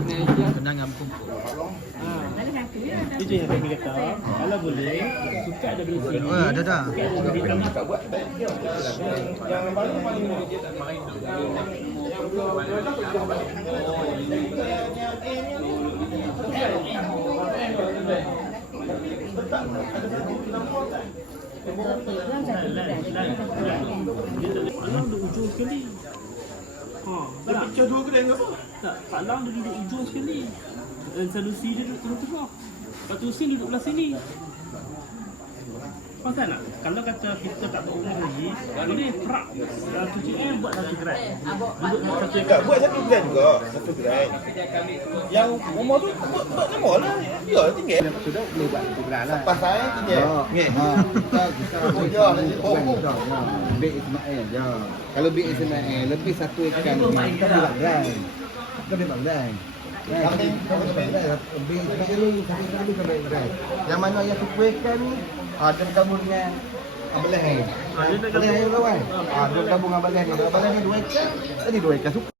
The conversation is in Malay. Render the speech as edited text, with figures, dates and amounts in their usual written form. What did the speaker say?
Kenangan berkumpul. Itu yang kami kata, kalau boleh, suka ada beli sini. Oh, ada dah. Suka ada beli kami. Palang duduk ujung sekali. Dia pecah dua kedai ke apa? Tak, palang dia duduk ujung sekali. Dan salusi dia duduk tengah-tengah. Lepas tu Sin duduk belah sini. Pasal nak? Kalau kata kita tak tahu umur lagi, boleh perak cuci air buat satu gerai. Duduk satu Tak, buat satu gerai juga. Satu gerai. Yang rumah tu buat nama lah. Ya, tinggal. Sudah boleh buat satu gerai lah. Pas saya tinggal. Nge. Bik Ismail je. Kalau Bik Ismail lebih satu ikan kita buat gerai. Kita buat gerai. Bik Ismail ni satu kita buat gerai. Yang mana yang suku ikan ni ada bergabung dengan Abeleh ni. Abeleh ni kawan. Ada bergabung dengan Abeleh ni. Abeleh ni 2 ikan. Tadi 2 ikan suku.